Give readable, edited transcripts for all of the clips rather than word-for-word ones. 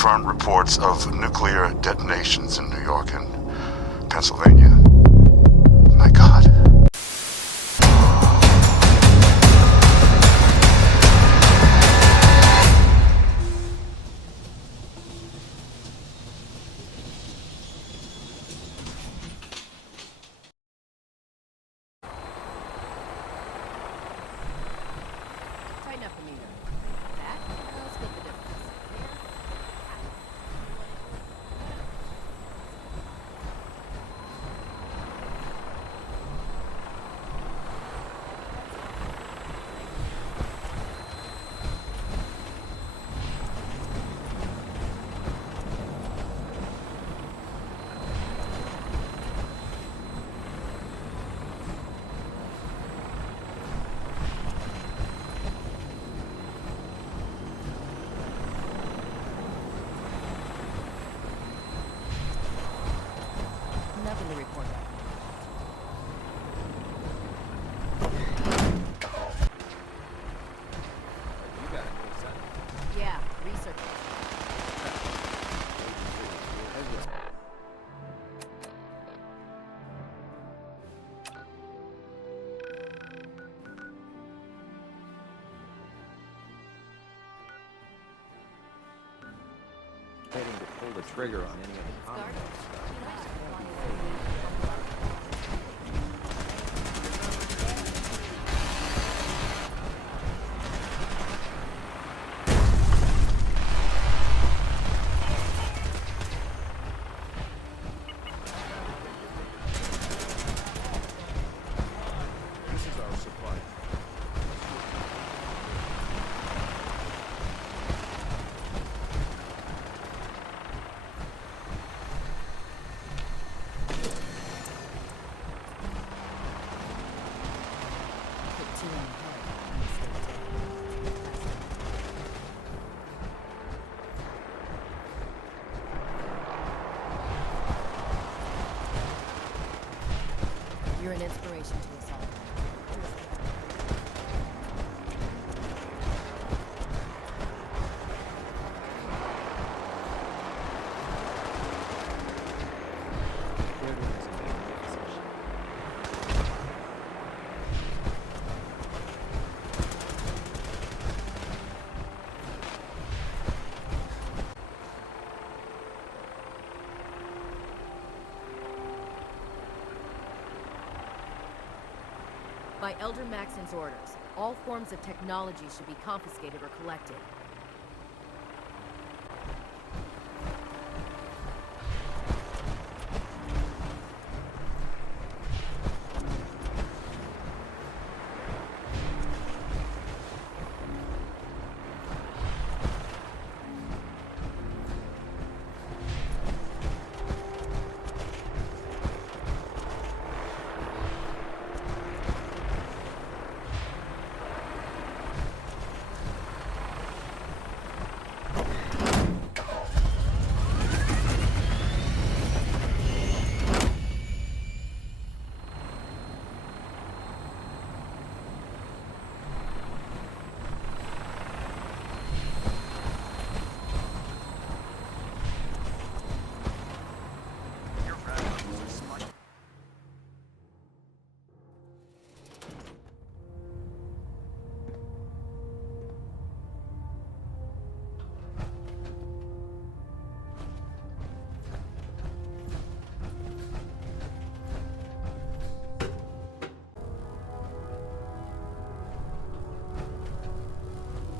confirmed reports of nuclear detonations in New York and Pennsylvania. My God. Tighten up the meter. That will split the difference. Nothing to report back. You got a new son. Yeah, research. Heading to pull the trigger on any of the Guard. comments. This is our supply. Put two in the head. You're an inspiration to us all. Clearing is a magnificent ship. By Elder Maxon's orders, all forms of technology should be confiscated or collected.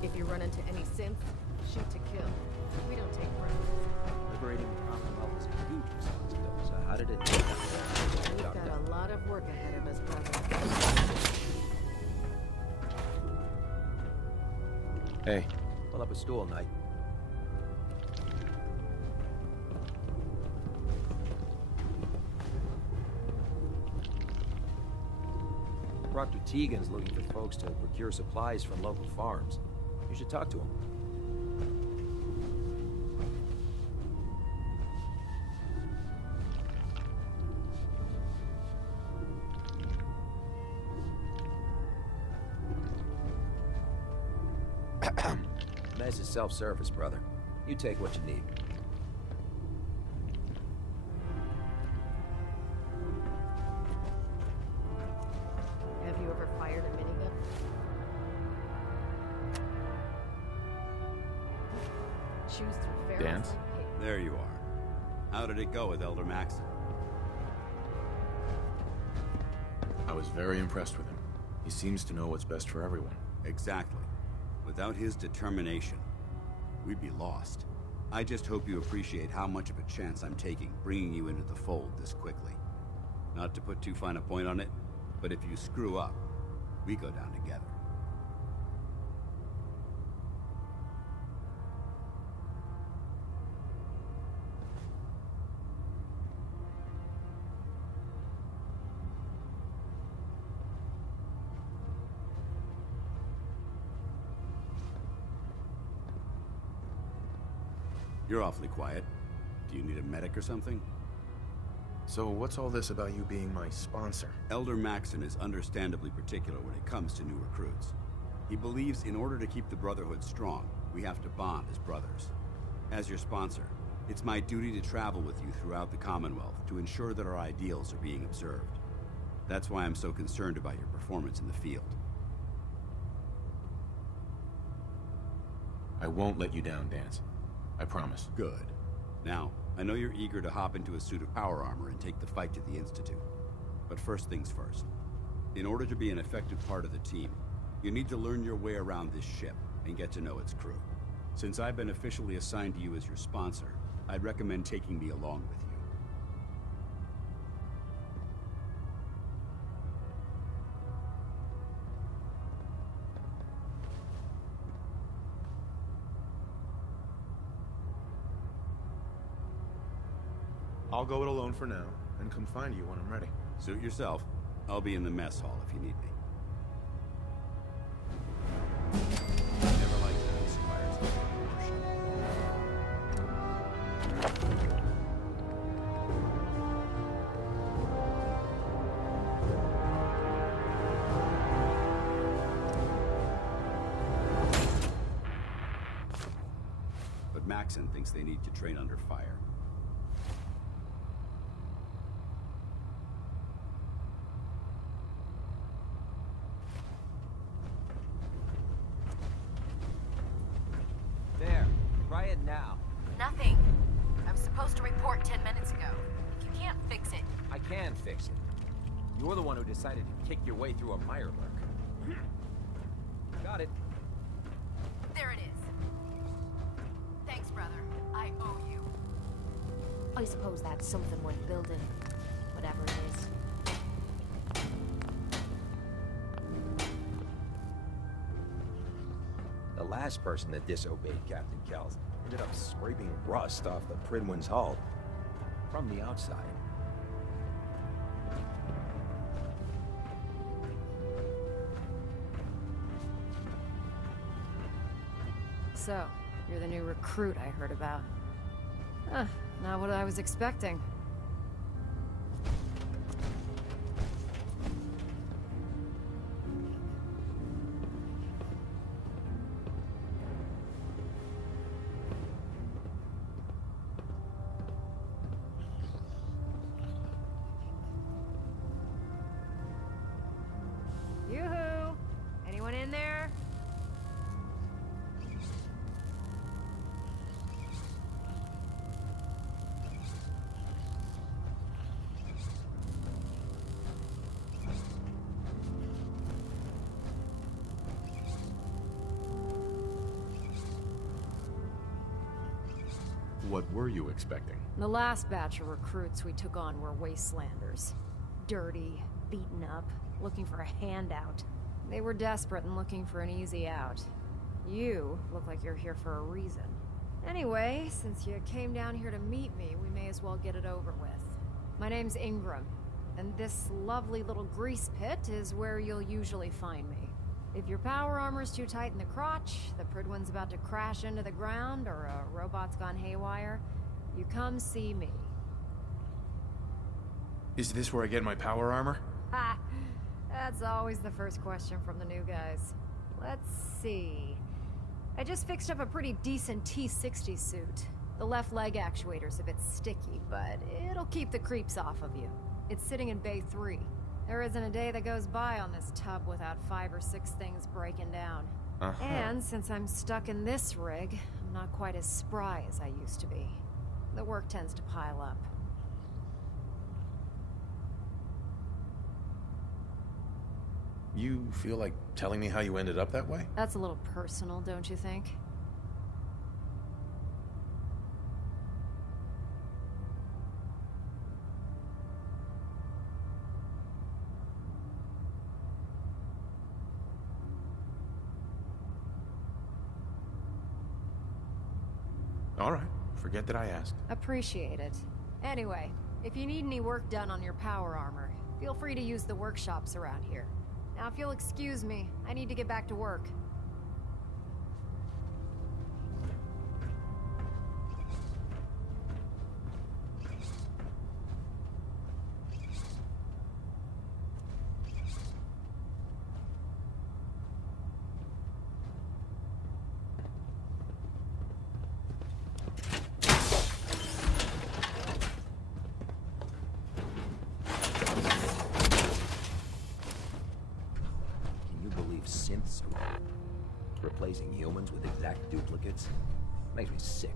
If you run into any synths, shoot to kill. We don't take breaks. Liberating the Commonwealth is a huge responsibility. So how did it We've got a lot of work ahead of us, brother. Hey, pull up a stool, Knight. Proctor Tegan's looking for folks to procure supplies from local farms. You should talk to him. Mess is self-service, brother. You take what you need. Have you ever fired a minigun? Choose through barrels Dance? like pigs. There you are. How did it go with Elder Maxon? I was very impressed with him. He seems to know what's best for everyone. Exactly. Without his determination, we'd be lost. I just hope you appreciate how much of a chance I'm taking bringing you into the fold this quickly. Not to put too fine a point on it, but if you screw up, we go down together. You're awfully quiet. Do you need a medic or something? So what's all this about you being my sponsor? Elder Maxon is understandably particular when it comes to new recruits. He believes in order to keep the Brotherhood strong, we have to bond as brothers. As your sponsor, it's my duty to travel with you throughout the Commonwealth to ensure that our ideals are being observed. That's why I'm so concerned about your performance in the field. I won't let you down, Dance. I promise. Good. Now, I know you're eager to hop into a suit of power armor and take the fight to the Institute. But first things first. In order to be an effective part of the team, you need to learn your way around this ship and get to know its crew. Since I've been officially assigned to you as your sponsor, I'd recommend taking me along with you. I'll go it alone for now, and come find you when I'm ready. Suit yourself. I'll be in the mess hall if you need me. Never liked to inspire But Maxon thinks they need to train under fire. There. Try it now. Nothing. I was supposed to report 10 minutes ago. If you can't fix it, I can fix it. You're the one who decided to kick your way through a mirelurk. Got it. there it is. Thanks, brother. I owe you. I suppose that's something worth building. Whatever it is. The last person that disobeyed Captain Kells ended up scraping rust off the Pridwin's hull from the outside. So, you're the new recruit I heard about. Huh, not what I was expecting. Yoo-hoo! Anyone in there? What were you expecting? The last batch of recruits we took on were wastelanders. Dirty, beaten up, looking for a handout. They were desperate and looking for an easy out. You look like you're here for a reason. Anyway, since you came down here to meet me, we may as well get it over with. My name's Ingram, and this lovely little grease pit is where you'll usually find me. If your power armor's too tight in the crotch, the Pridwin's about to crash into the ground, or a robot's gone haywire, you come see me. Is this where I get my power armor? Ha! That's always the first question from the new guys. Let's see. I just fixed up a pretty decent T-60 suit. The left leg actuator's a bit sticky, but it'll keep the creeps off of you. It's sitting in Bay 3. There isn't a day that goes by on this tub without 5 or 6 things breaking down. And since I'm stuck in this rig, I'm not quite as spry as I used to be. The work tends to pile up. You feel like telling me how you ended up that way? That's a little personal, don't you think? All right, forget that I asked. Appreciate it. Anyway, if you need any work done on your power armor, feel free to use the workshops around here. Now, if you'll excuse me, I need to get back to work. Synths replacing humans with exact duplicates makes me sick.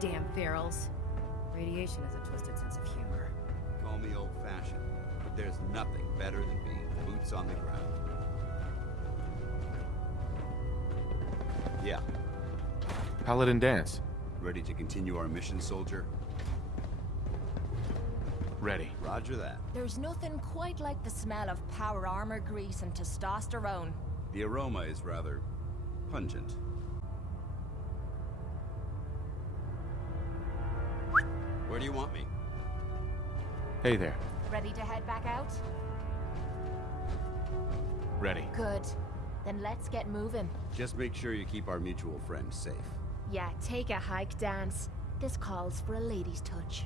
Damn ferals. Radiation has a twisted sense of humor. Call me old-fashioned, but there's nothing better than being boots on the ground. Yeah. Paladin dance. Ready to continue our mission, soldier? Ready. Roger that. There's nothing quite like the smell of power armor grease and testosterone. The aroma is rather pungent. Where do you want me? Hey there. Ready to head back out? Ready. Good. Then let's get moving. Just make sure you keep our mutual friend safe. Yeah, take a hike, Dance. This calls for a lady's touch.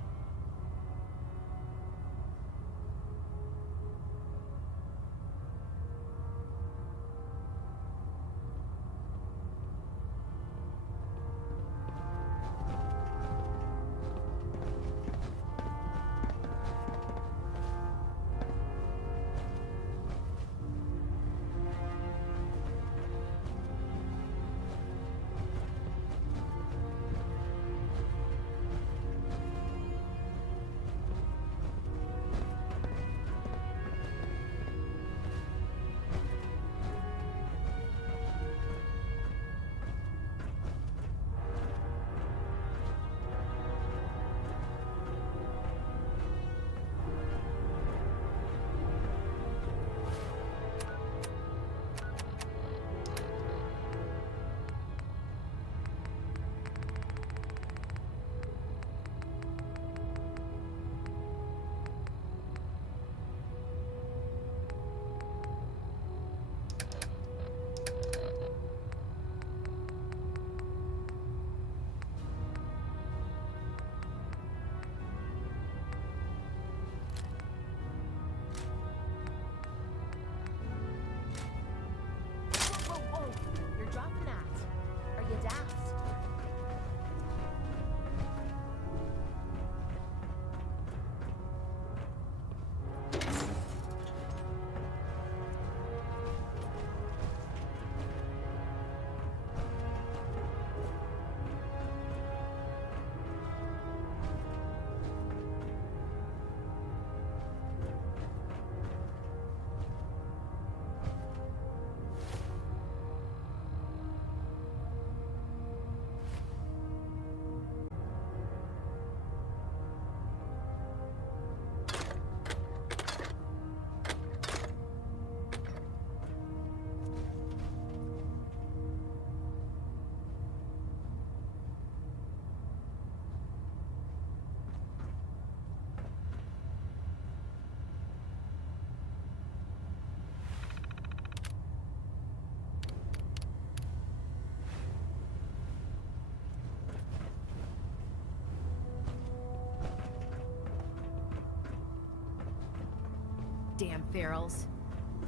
Damn ferals.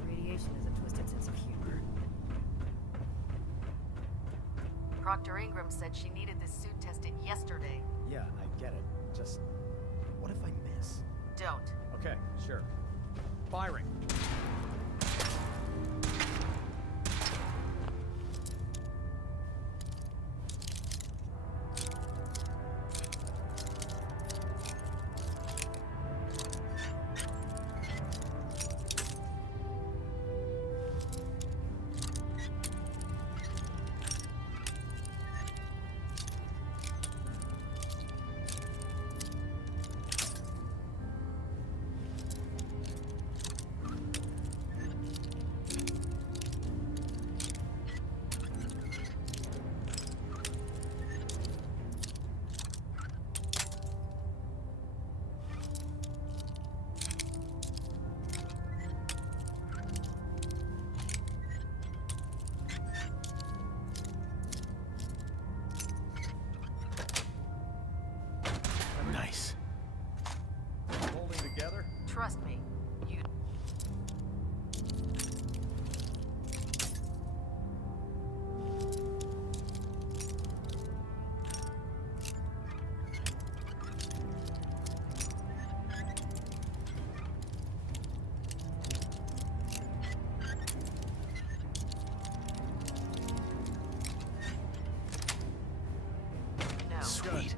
Radiation is a twisted sense of humor. Proctor Ingram said she needed this suit tested yesterday. Yeah, I get it. Just, what if I miss? Don't. Okay, sure. Firing. Nice. Holding together? Trust me. You... No. Sweet.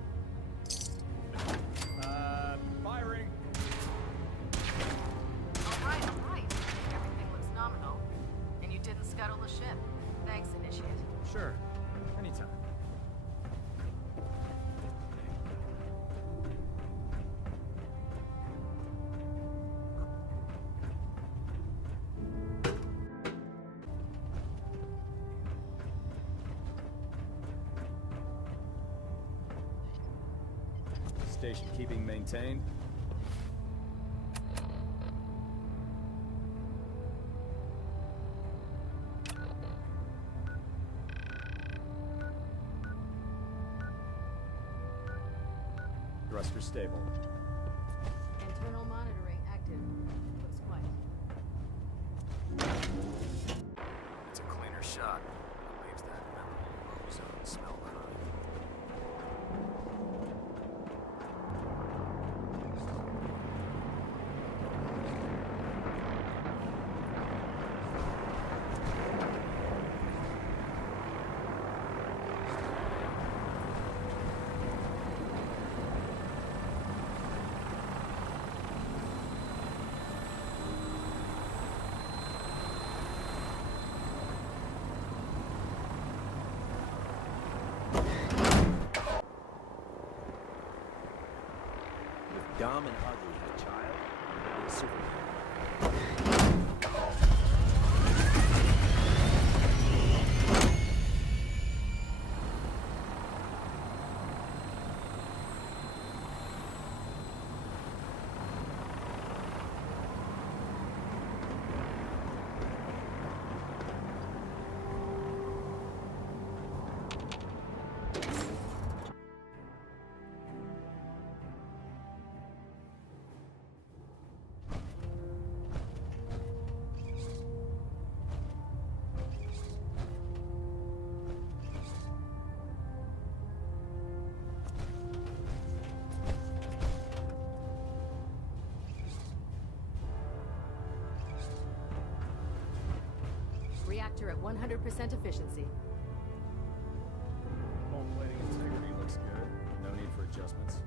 Firing. All right. Everything looks nominal. And you didn't scuttle the ship. Thanks, Initiate. Sure. Anytime. Station keeping maintained. Thruster stable. Internal monitoring active. Looks quiet. It's a cleaner shot. It leaves that memorable ozone smell behind. Dumb and ugly had a child. Maybe a superhero. Reactor at 100% efficiency. Hull plating integrity looks good. No need for adjustments.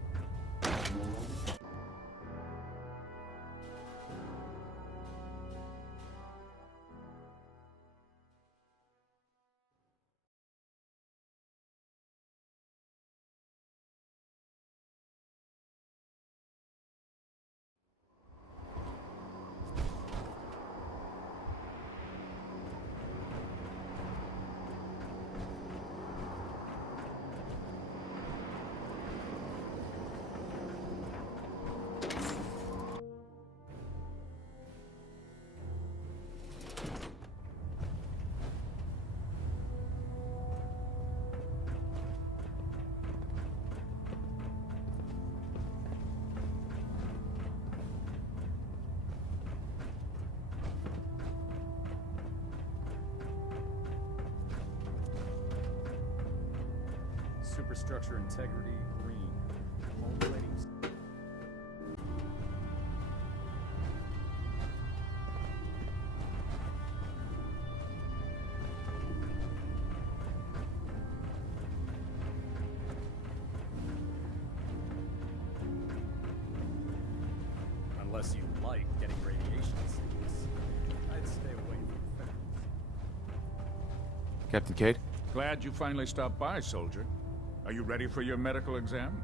Infrastructure integrity, green. Emulating. Unless you like getting radiation sickness, I'd stay away from federals. Captain Cade? Glad you finally stopped by, soldier. Are you ready for your medical exam?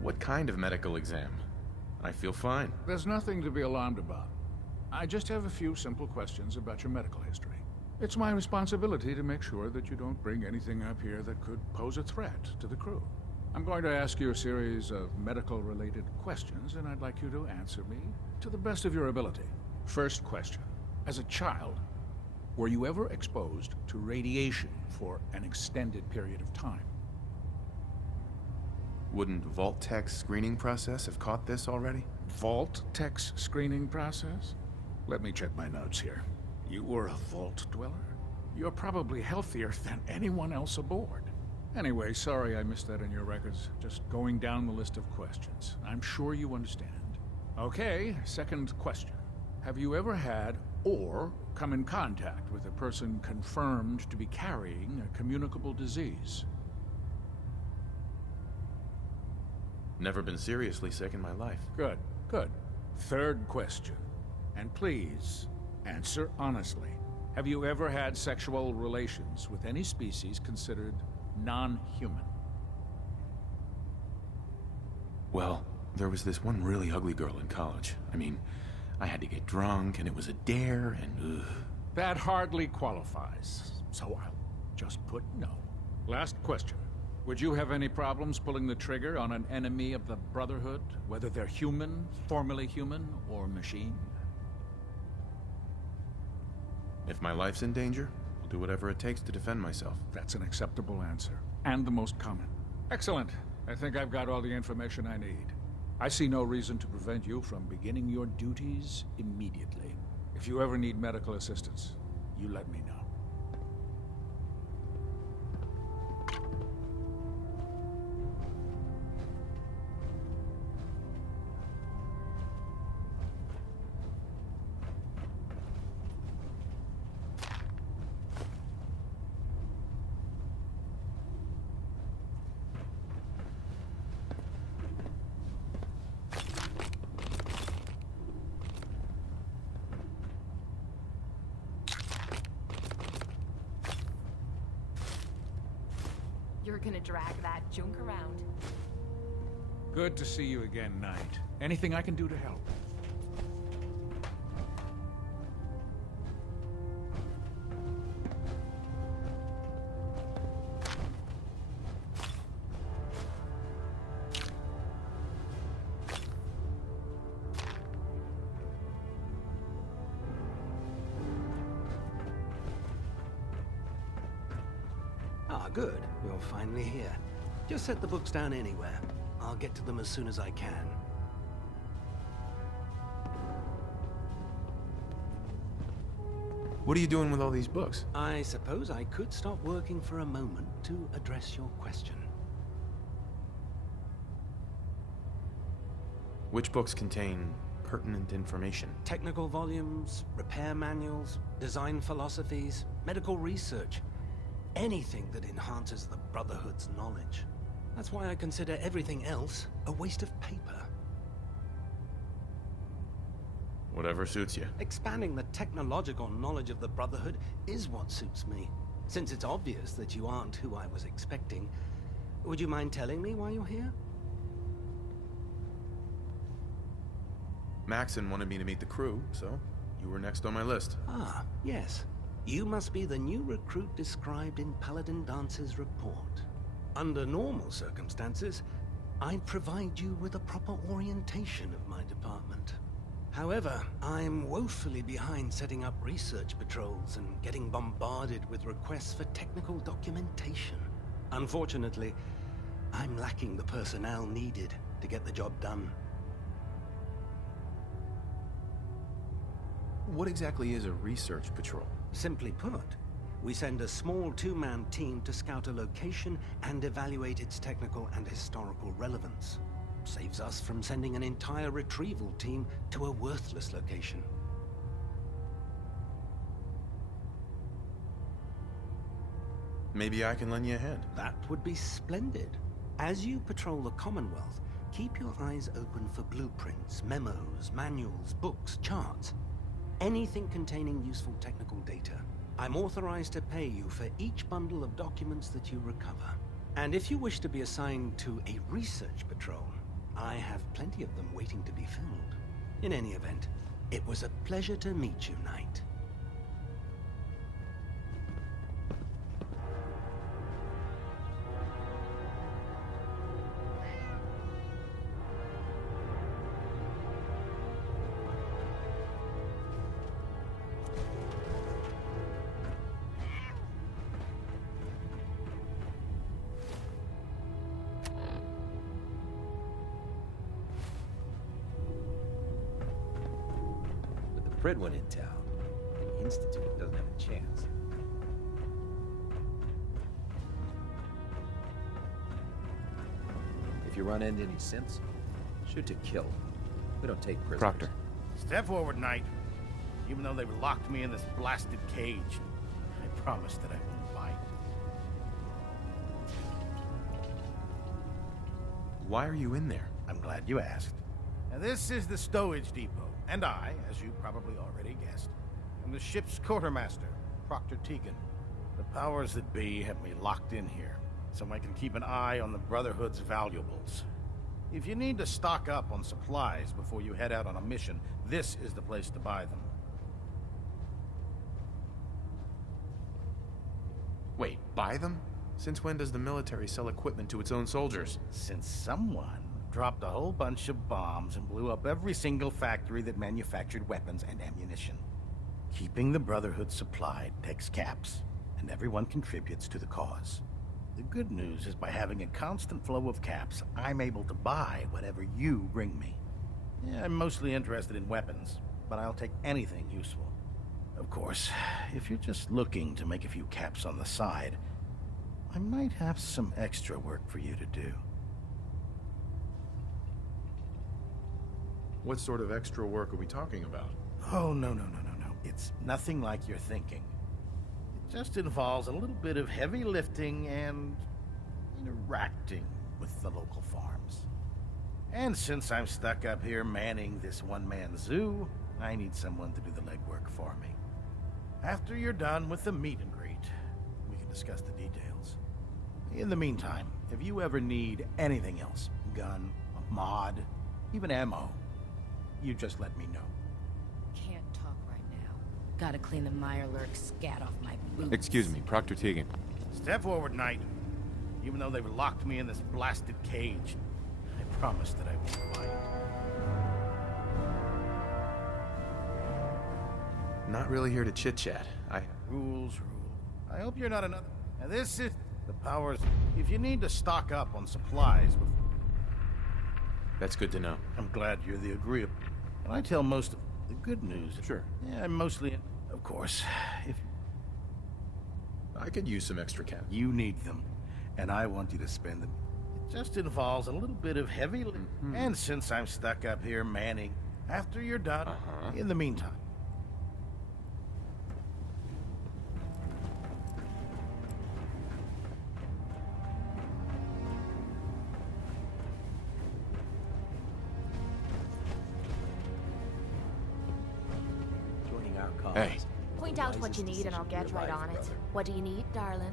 What kind of medical exam? I feel fine. There's nothing to be alarmed about. I just have a few simple questions about your medical history. It's my responsibility to make sure that you don't bring anything up here that could pose a threat to the crew. I'm going to ask you a series of medical-related questions, and I'd like you to answer me to the best of your ability. First question. As a child, were you ever exposed to radiation for an extended period of time? Wouldn't Vault-Tech's screening process have caught this already? Vault-Tech's screening process? Let me check my notes here. You were a Vault dweller? You're probably healthier than anyone else aboard. Anyway, sorry I missed that in your records. Just going down the list of questions. I'm sure you understand. Okay, second question. Have you ever had or come in contact with a person confirmed to be carrying a communicable disease? Never been seriously sick in my life. Good, good. Third question. And please, answer honestly. Have you ever had sexual relations with any species considered non-human? Well, there was this one really ugly girl in college. I mean, I had to get drunk, and it was a dare, and ugh. That hardly qualifies, so I'll just put no. Last question. Would you have any problems pulling the trigger on an enemy of the Brotherhood, whether they're human, formerly human, or machine? If my life's in danger, I'll do whatever it takes to defend myself. That's an acceptable answer, and the most common. Excellent. I think I've got all the information I need. I see no reason to prevent you from beginning your duties immediately. If you ever need medical assistance, you let me know. You're gonna drag that junk around. Good to see you again, Knight. Anything I can do to help? Ah, good. You're finally here. Just set the books down anywhere. I'll get to them as soon as I can. What are you doing with all these books? I suppose I could stop working for a moment to address your question. Which books contain pertinent information? Technical volumes, repair manuals, design philosophies, medical research. Anything that enhances the Brotherhood's knowledge. That's why I consider everything else a waste of paper. Whatever suits you. Expanding the technological knowledge of the Brotherhood is what suits me. Since it's obvious that you aren't who I was expecting, would you mind telling me why you're here? Maxon wanted me to meet the crew, so you were next on my list. Ah, yes. You must be the new recruit described in Paladin Dance's report. Under normal circumstances, I'd provide you with a proper orientation of my department. However, I'm woefully behind setting up research patrols and getting bombarded with requests for technical documentation. Unfortunately, I'm lacking the personnel needed to get the job done. What exactly is a research patrol? Simply put, We send a small two-man team to scout a location and evaluate its technical and historical relevance. Saves us from sending an entire retrieval team to a worthless location. Maybe I can lend you a hand. That would be splendid. As you patrol the Commonwealth, keep your eyes open for blueprints, memos, manuals, books, charts. Anything containing useful technical data. I'm authorized to pay you for each bundle of documents that you recover. And if you wish to be assigned to a research patrol, I have plenty of them waiting to be filled. In any event, it was a pleasure to meet you, Knight. Prequel in town. The Institute doesn't have a chance. If you run into any synths, shoot to kill. We don't take prisoners. Proctor. Step forward, Knight. Even though they've locked me in this blasted cage, I promise that I won't bite. Why are you in there? I'm glad you asked. Now, this is the stowage depot, and I, as you probably already guessed, am the ship's quartermaster, Proctor Tegan. The powers that be have me locked in here, so I can keep an eye on the Brotherhood's valuables. If you need to stock up on supplies before you head out on a mission, this is the place to buy them. Wait, buy them? Since when does the military sell equipment to its own soldiers? Since someone dropped a whole bunch of bombs and blew up every single factory that manufactured weapons and ammunition. Keeping the Brotherhood supplied takes caps, and everyone contributes to the cause. The good news is by having a constant flow of caps, I'm able to buy whatever you bring me. Yeah, I'm mostly interested in weapons, but I'll take anything useful. Of course, if you're just looking to make a few caps on the side, I might have some extra work for you to do. What sort of extra work are we talking about? Oh, no. It's nothing like you're thinking. It just involves a little bit of heavy lifting and interacting with the local farms. And since I'm stuck up here manning this one-man zoo, I need someone to do the legwork for me. After you're done with the meet and greet, we can discuss the details. In the meantime, if you ever need anything else, gun, a mod, even ammo, you just let me know. Can't talk right now. Gotta clean the Mirelurk scat off my boots. Excuse me, Proctor Tegan. Step forward, Knight. Even though they've locked me in this blasted cage, I promise that I won't bite. Not really here to chit-chat. Rules. I hope you're not another... Now this is the powers... If you need to stock up on supplies before... That's good to know. I'm glad you're the agreeable. And I tell most of the good news. Sure. Yeah, I'm mostly... Of course, if... I could use some extra cash. You need them, and I want you to spend them. It just involves a little bit of heavy... And since I'm stuck up here manning, after you're done, in the meantime... Hey. Point out what you need and I'll get right on it. What do you need, darling?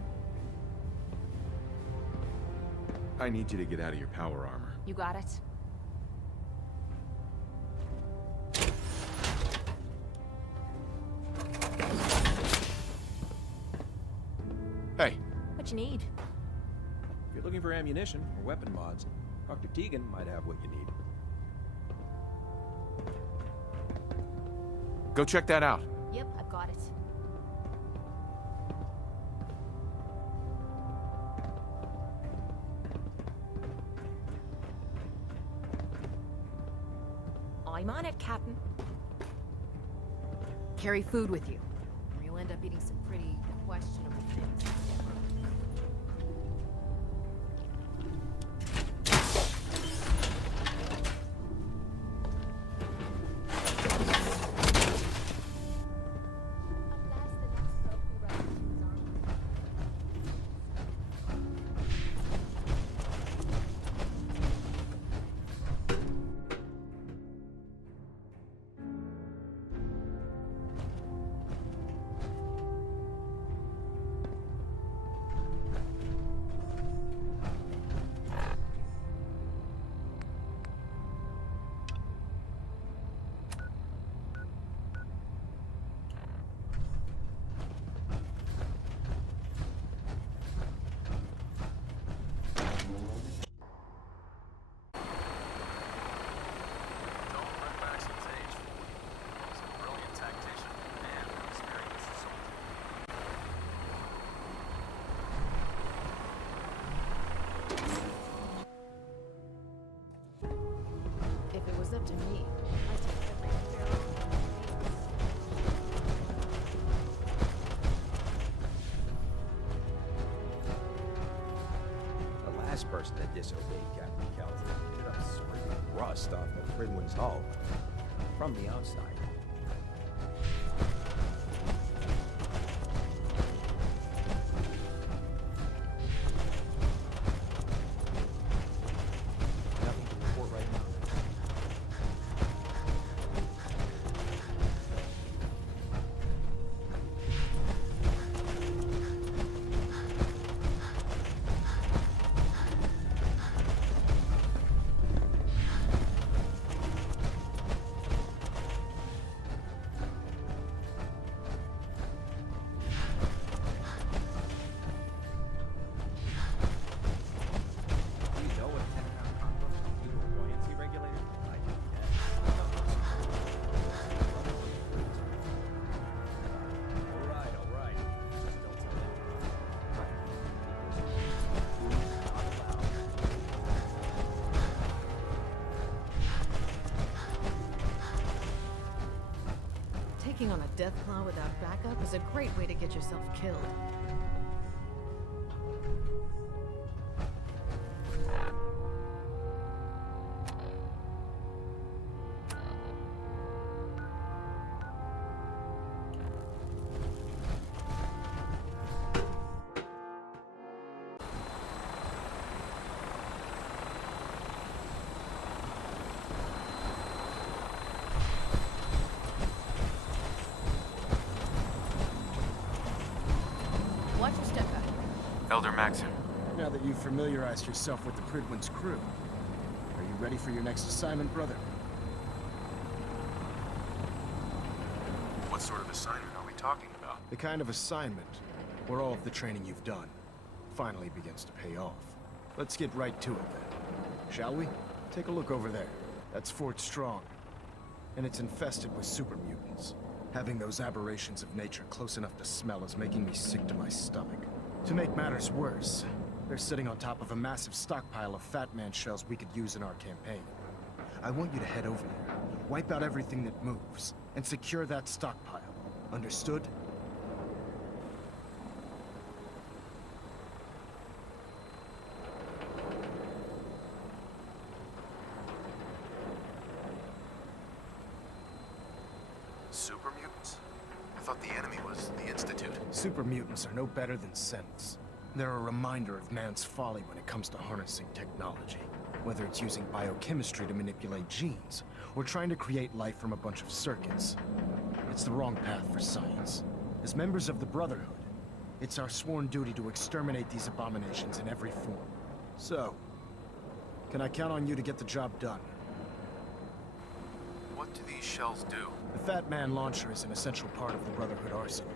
I need you to get out of your power armor. You got it? Hey. What you need? If you're looking for ammunition or weapon mods, Dr. Tegan might have what you need. Go check that out. Yep, I've got it. I'm on it, Captain. Carry food with you, or you'll end up eating some pretty questionable things. If it was up to me, I'd take every barrel. The last person that disobeyed Captain Calvin ended up scraping rust off the Pridwin's hull from the outside. Nothing to report right now. Taking on a death claw without backup is a great way to get yourself killed. Watch your step up. Elder Maxim. Now that you've familiarized yourself with the Pridwin's crew, are you ready for your next assignment, brother? What sort of assignment are we talking about? The kind of assignment where all of the training you've done finally begins to pay off. Let's get right to it then, shall we? Take a look over there. That's Fort Strong, and it's infested with super mutants. Having those aberrations of nature close enough to smell is making me sick to my stomach. To make matters worse, they're sitting on top of a massive stockpile of Fat Man shells we could use in our campaign. I want you to head over there, wipe out everything that moves, and secure that stockpile. Understood? Super mutants? I thought the enemy was the Institute. Super mutants are no better than synths. They're a reminder of man's folly when it comes to harnessing technology. Whether it's using biochemistry to manipulate genes, or trying to create life from a bunch of circuits. It's the wrong path for science. As members of the Brotherhood, it's our sworn duty to exterminate these abominations in every form. So, can I count on you to get the job done? What do these shells do? The Fat Man launcher is an essential part of the Brotherhood arsenal.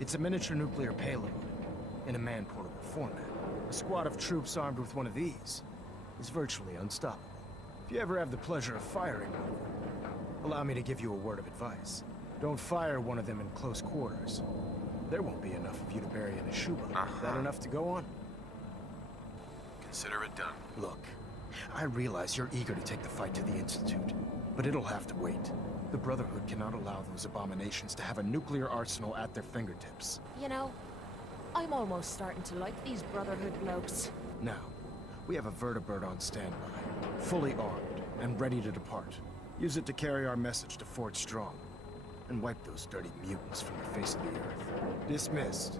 It's a miniature nuclear payload, in a man-portable format. A squad of troops armed with one of these is virtually unstoppable. If you ever have the pleasure of firing one of them, allow me to give you a word of advice. Don't fire one of them in close quarters. There won't be enough of you to bury in a shoebox. Is that enough to go on? Consider it done. Look, I realize you're eager to take the fight to the Institute, but it'll have to wait. The Brotherhood cannot allow those abominations to have a nuclear arsenal at their fingertips. You know, I'm almost starting to like these Brotherhood blokes. Now, we have a vertibird on standby, fully armed and ready to depart. Use it to carry our message to Fort Strong, and wipe those dirty mutants from the face of the earth. Dismissed.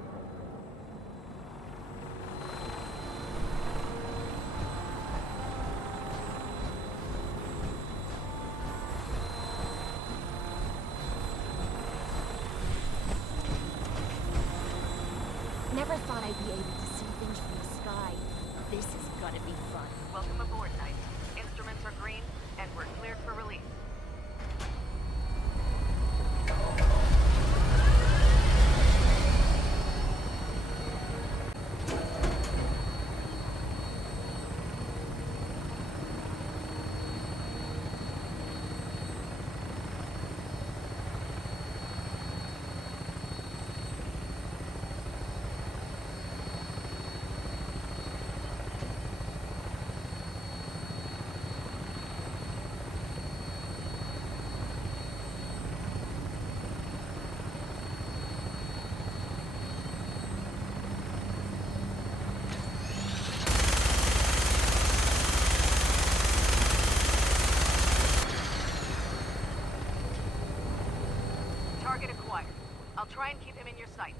Never thought I'd be able to see things from the sky. This is gonna be fun. Welcome aboard, Knight. Instruments are green, and we're cleared for release. Target acquired. I'll try and keep him in your sights.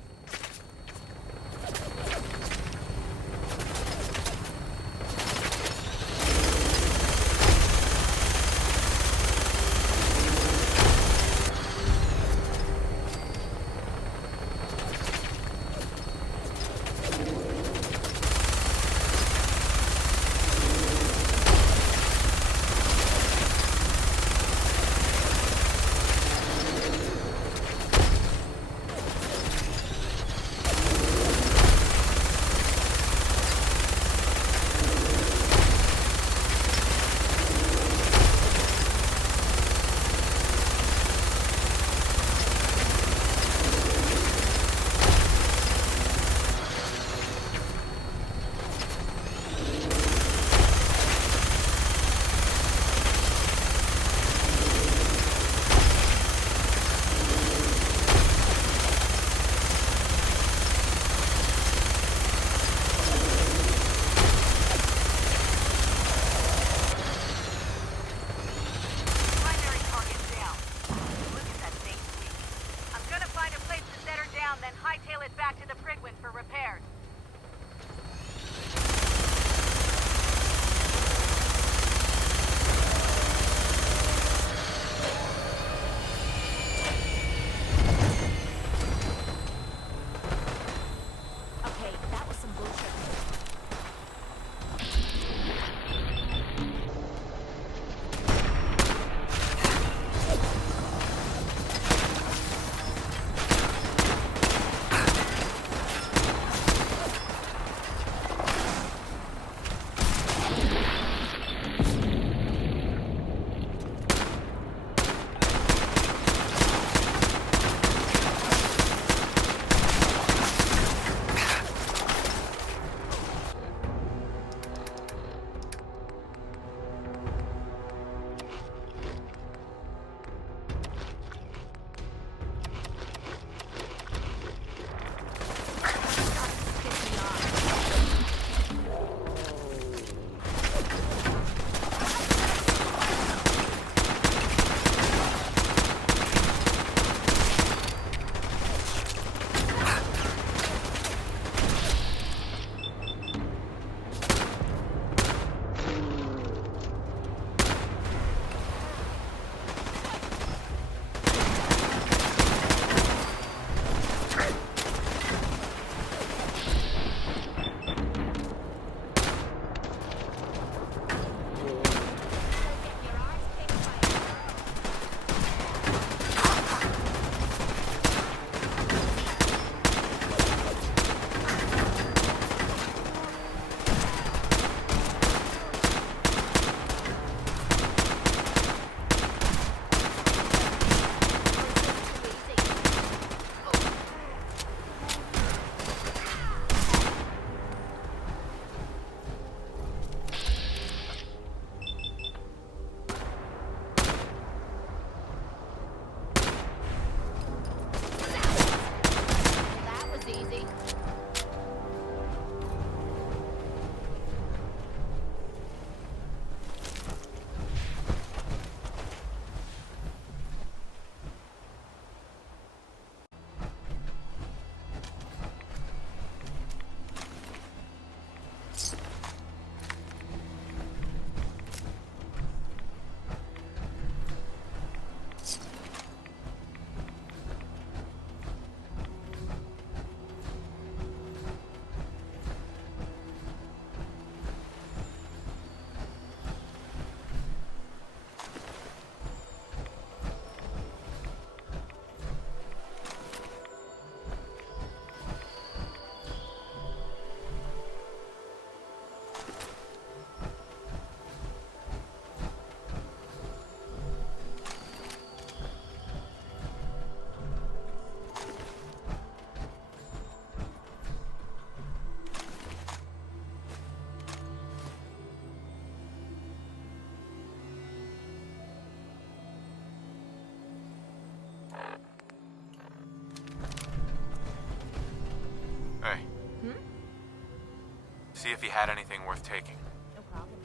See if he had anything worth taking. No problem.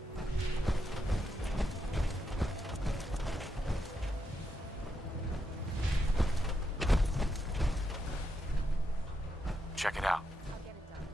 Check it out. I'll get it done.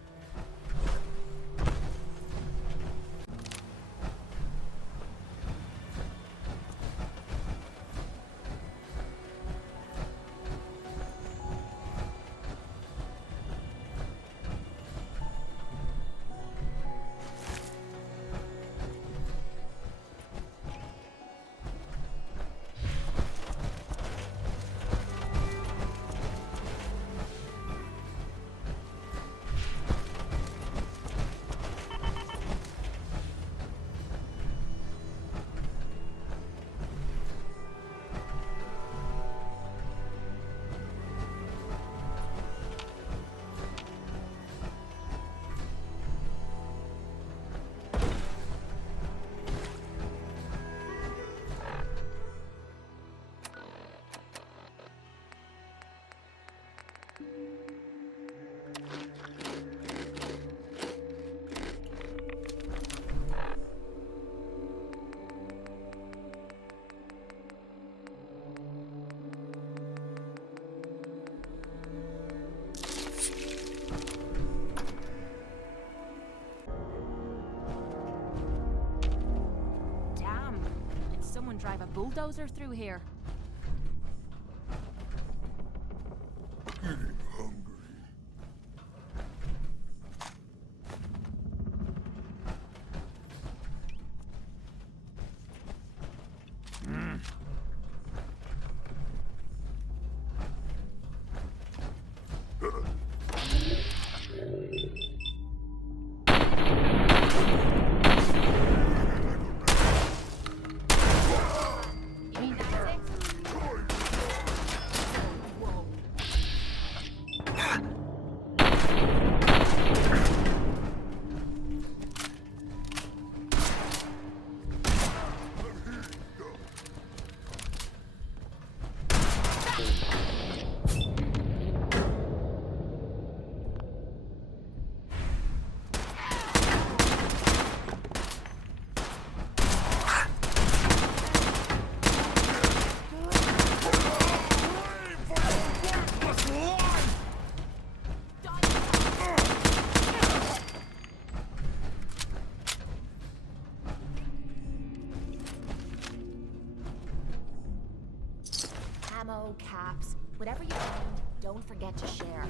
Damn. Did someone drive a bulldozer through here? Getting hungry. You mean that's it? Whoa. Ammo, caps, whatever you find, don't forget to share.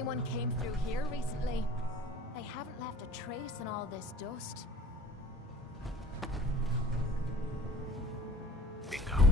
anyone came through here recently. They haven't left a trace in all this dust. Bingo.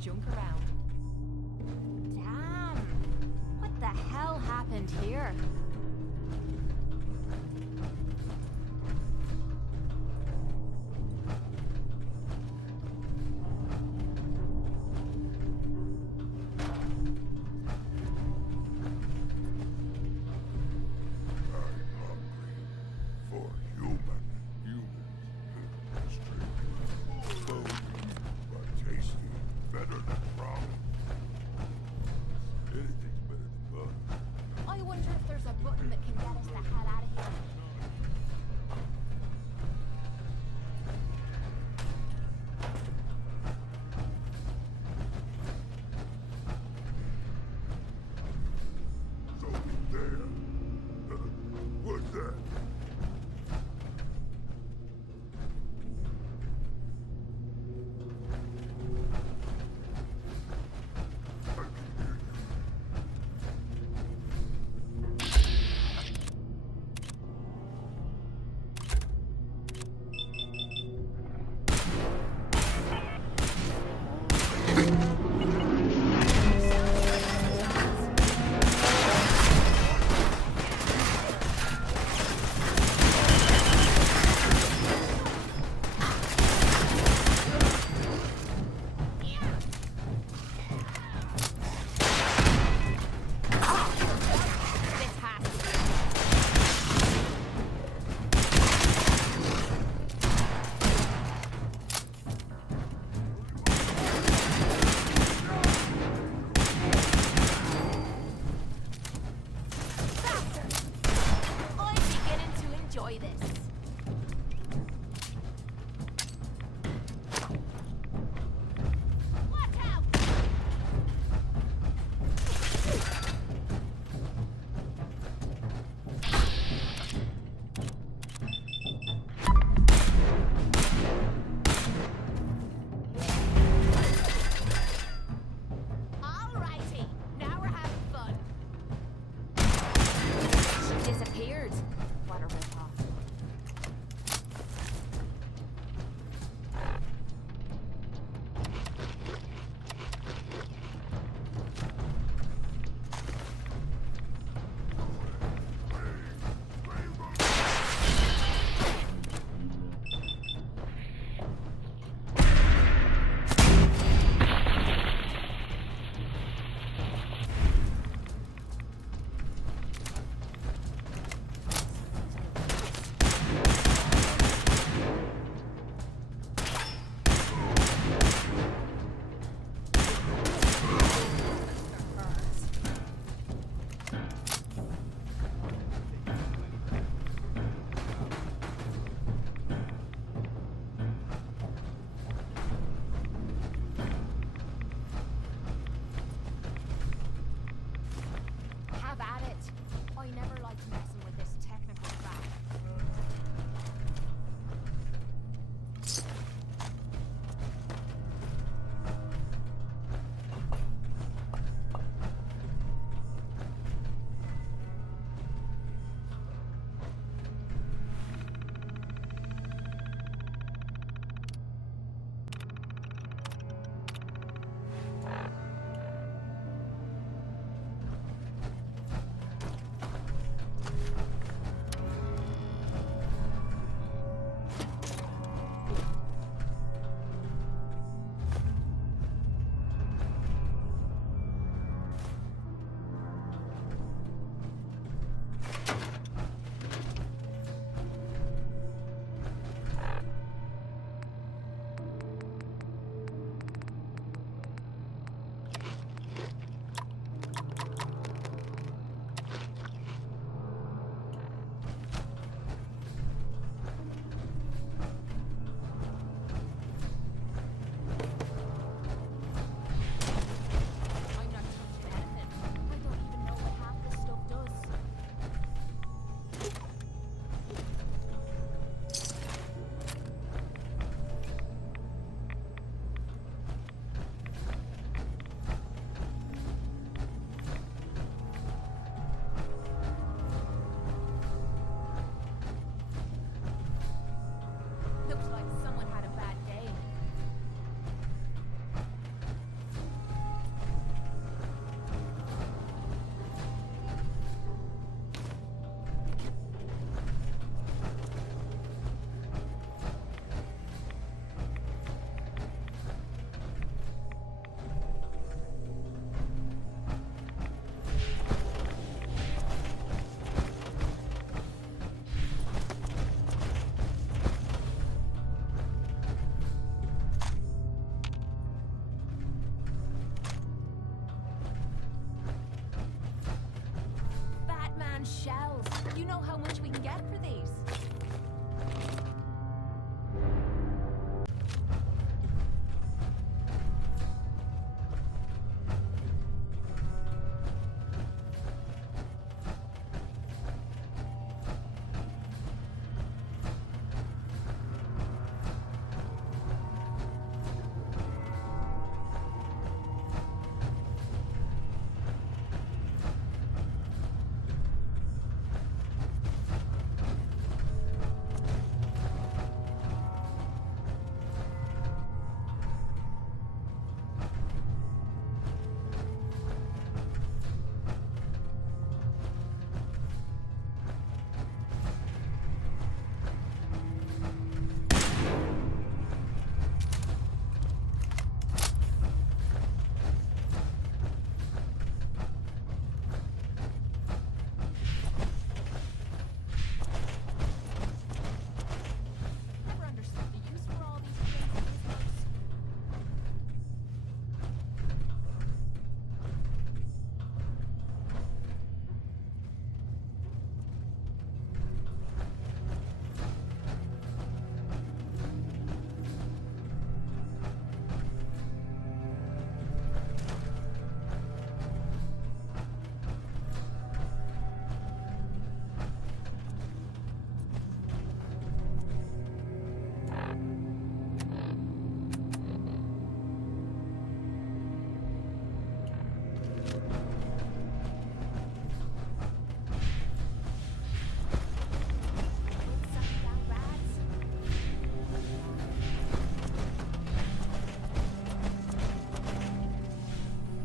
Junk around. Damn! What the hell happened here?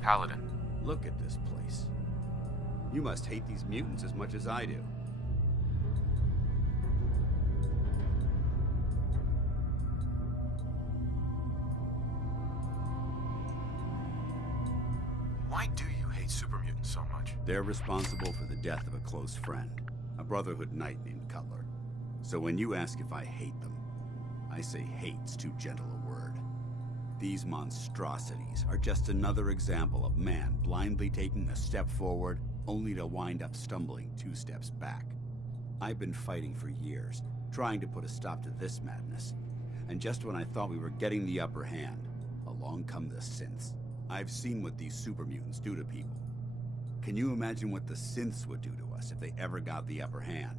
Paladin. Look at this place. You must hate these mutants as much as I do. Why do you hate super mutants so much? They're responsible for the death of a close friend, a Brotherhood knight named Cutler. So when you ask if I hate them, I say hate's too gentle a word. These monstrosities are just another example of man blindly taking a step forward, only to wind up stumbling 2 steps back. I've been fighting for years, trying to put a stop to this madness. And just when I thought we were getting the upper hand, along come the synths. I've seen what these super mutants do to people. Can you imagine what the synths would do to us if they ever got the upper hand?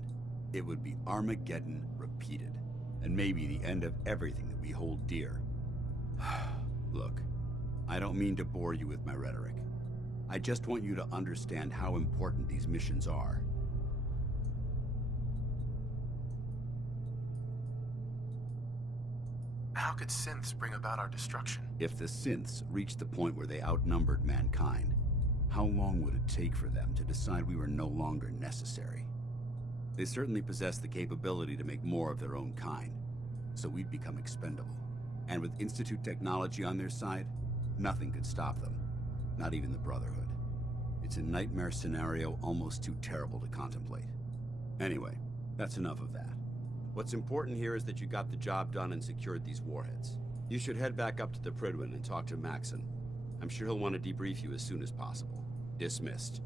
It would be Armageddon repeated, and maybe the end of everything that we hold dear. Look, I don't mean to bore you with my rhetoric. I just want you to understand how important these missions are. How could synths bring about our destruction? If the synths reached the point where they outnumbered mankind, how long would it take for them to decide we were no longer necessary? They certainly possess the capability to make more of their own kind, so we'd become expendable. And with Institute technology on their side, nothing could stop them, not even the Brotherhood. It's a nightmare scenario almost too terrible to contemplate. Anyway, that's enough of that. What's important here is that you got the job done and secured these warheads. You should head back up to the Prydwen and talk to Maxon. I'm sure he'll want to debrief you as soon as possible. Dismissed.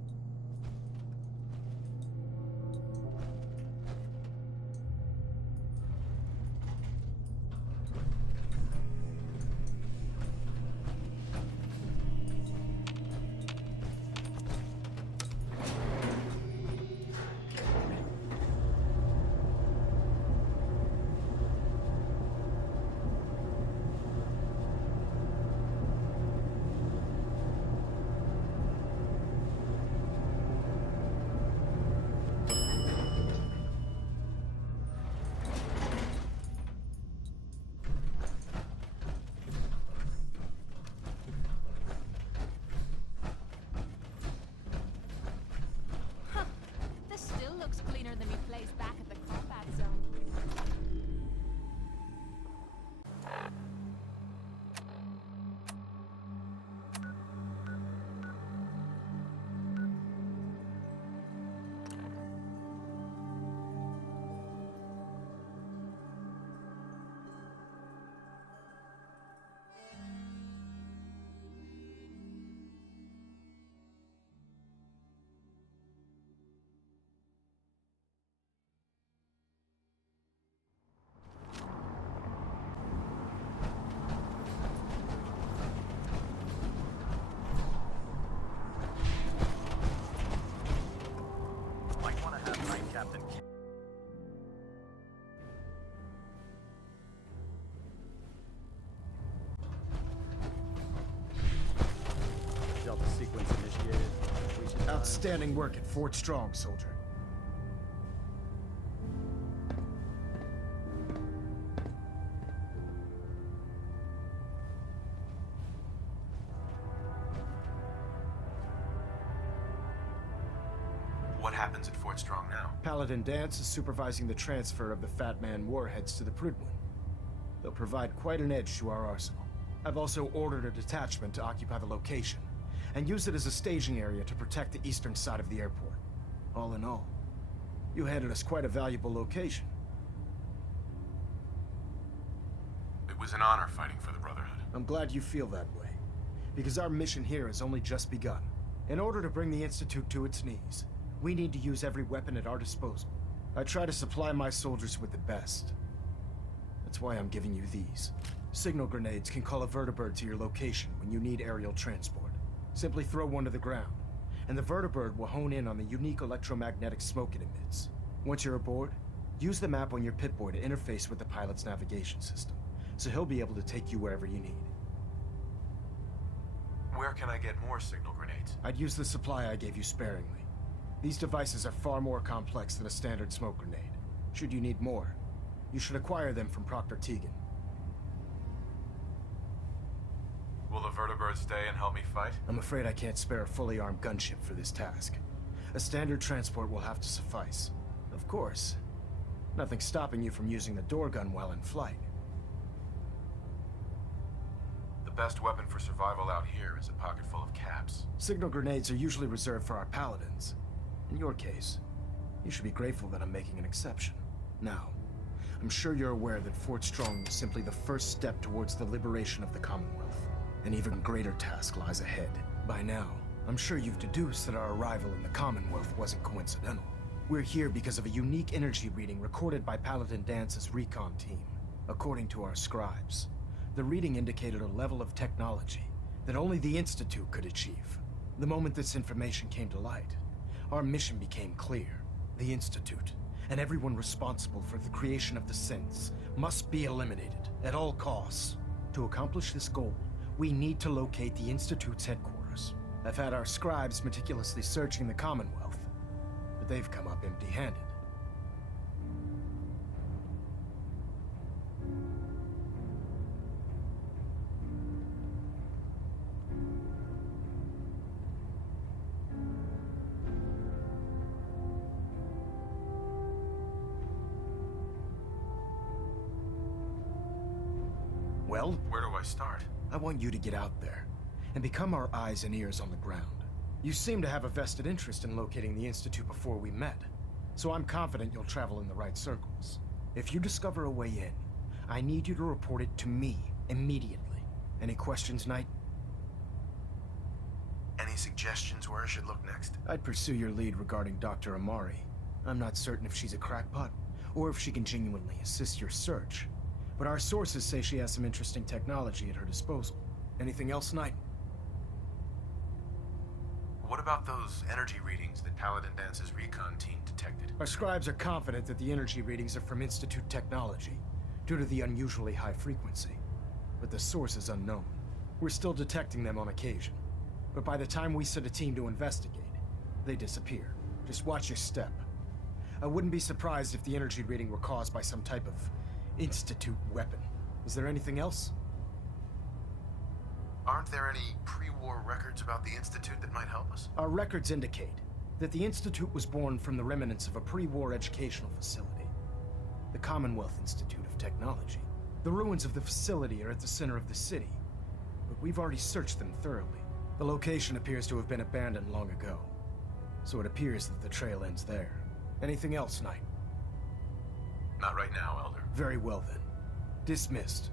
Outstanding work at Fort Strong, soldier. What happens at Fort Strong now? Paladin Danse is supervising the transfer of the Fat Man warheads to the Prydwen. They'll provide quite an edge to our arsenal. I've also ordered a detachment to occupy the location, and use it as a staging area to protect the eastern side of the airport. All in all, you handed us quite a valuable location. It was an honor fighting for the Brotherhood. I'm glad you feel that way, because our mission here has only just begun. In order to bring the Institute to its knees, we need to use every weapon at our disposal. I try to supply my soldiers with the best. That's why I'm giving you these. Signal grenades can call a vertibird to your location when you need aerial transport. Simply throw one to the ground, and the vertibird will hone in on the unique electromagnetic smoke it emits. Once you're aboard, use the map on your Pip-Boy to interface with the pilot's navigation system, so he'll be able to take you wherever you need. Where can I get more signal grenades? I'd use the supply I gave you sparingly. These devices are far more complex than a standard smoke grenade. Should you need more, you should acquire them from Proctor Tegan. Will the vertibird stay and help me fight? I'm afraid I can't spare a fully armed gunship for this task. A standard transport will have to suffice. Of course, nothing's stopping you from using the door gun while in flight. The best weapon for survival out here is a pocket full of caps. Signal grenades are usually reserved for our paladins. In your case, you should be grateful that I'm making an exception. Now, I'm sure you're aware that Fort Strong was simply the first step towards the liberation of the Commonwealth. An even greater task lies ahead. By now, I'm sure you've deduced that our arrival in the Commonwealth wasn't coincidental. We're here because of a unique energy reading recorded by Paladin Dance's recon team. According to our scribes, the reading indicated a level of technology that only the Institute could achieve. The moment this information came to light, our mission became clear. The Institute, and everyone responsible for the creation of the synths, must be eliminated at all costs. To accomplish this goal, we need to locate the Institute's headquarters. I've had our scribes meticulously searching the Commonwealth, but they've come up empty-handed. Well, where do I start? I want you to get out there and become our eyes and ears on the ground. You seem to have a vested interest in locating the Institute before we met, so I'm confident you'll travel in the right circles. If you discover a way in, I need you to report it to me immediately. Any questions, Knight? Any suggestions where I should look next? I'd pursue your lead regarding Dr. Amari. I'm not certain if she's a crackpot, or if she can genuinely assist your search. But our sources say she has some interesting technology at her disposal. Anything else, Knight? What about those energy readings that Paladin Dance's recon team detected? Our scribes are confident that the energy readings are from Institute technology, due to the unusually high frequency. But the source is unknown. We're still detecting them on occasion. But by the time we send a team to investigate, they disappear. Just watch your step. I wouldn't be surprised if the energy reading were caused by some type of Institute weapon. Is there anything else? Aren't there any pre-war records about the Institute that might help us? Our records indicate that the Institute was born from the remnants of a pre-war educational facility, the Commonwealth Institute of Technology. The ruins of the facility are at the center of the city, but we've already searched them thoroughly. The location appears to have been abandoned long ago, so it appears that the trail ends there. Anything else, Knight? Not right now, Elder. Very well then. Dismissed.